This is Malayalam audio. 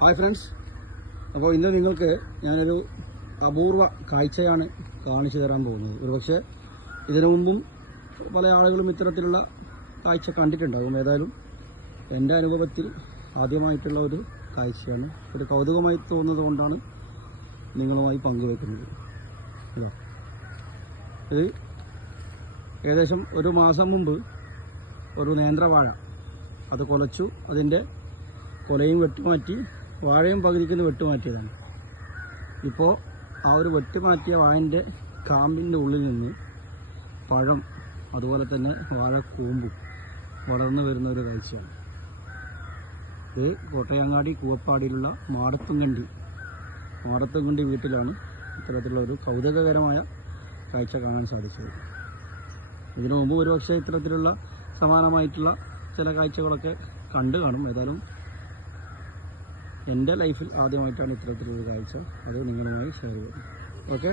ഹായ് ഫ്രണ്ട്സ്, അപ്പോൾ ഇന്ന് നിങ്ങൾക്ക് ഞാനൊരു അപൂർവ കാഴ്ചയാണ് കാണിച്ചു തരാൻ പോകുന്നത്. ഒരുപക്ഷെ ഇതിനു മുമ്പും പല ആളുകളും ഇത്തരത്തിലുള്ള കാഴ്ച കണ്ടിട്ടുണ്ടാകും. ഏതായാലും എൻ്റെ അനുഭവത്തിൽ ആദ്യമായിട്ടുള്ള ഒരു കാഴ്ചയാണ്. ഒരു കൗതുകമായി തോന്നുന്നത് കൊണ്ടാണ് നിങ്ങളുമായി പങ്കുവെക്കുന്നത്. ഇത് ഏകദേശം ഒരു മാസം മുമ്പ് ഒരു നേന്ത്രവാഴ അത് കുലച്ചു. അതിൻ്റെ കൊലയും വെട്ടുമാറ്റി, വാഴയും പകുതിക്കുന്ന വെട്ടുമാറ്റിയതാണ്. ഇപ്പോൾ ആ ഒരു വെട്ടുമാറ്റിയ വാഴൻ്റെ കാമ്പിൻ്റെ ഉള്ളിൽ നിന്ന് പഴം, അതുപോലെ തന്നെ വാഴക്കൂമ്പും വളർന്നു വരുന്ന ഒരു കാഴ്ചയാണ്. ഇത് കോട്ടയങ്ങാടി കൂവപ്പാടിയിലുള്ള മാടത്തുംകണ്ടി വീട്ടിലാണ് ഇത്തരത്തിലുള്ള ഒരു കൗതുകകരമായ കാഴ്ച കാണാൻ സാധിച്ചത്. ഇതിനു മുമ്പ് ഒരുപക്ഷെ ഇത്തരത്തിലുള്ള സമാനമായിട്ടുള്ള ചില കാഴ്ചകളൊക്കെ കണ്ടു കാണും. ഏതായാലും എൻ്റെ ലൈഫിൽ ആദ്യമായിട്ടാണ് ഇത്തരത്തിലൊരു കാഴ്ച. അത് നിങ്ങളുമായി ഷെയർ ചെയ്യുന്നത്. ഓക്കെ.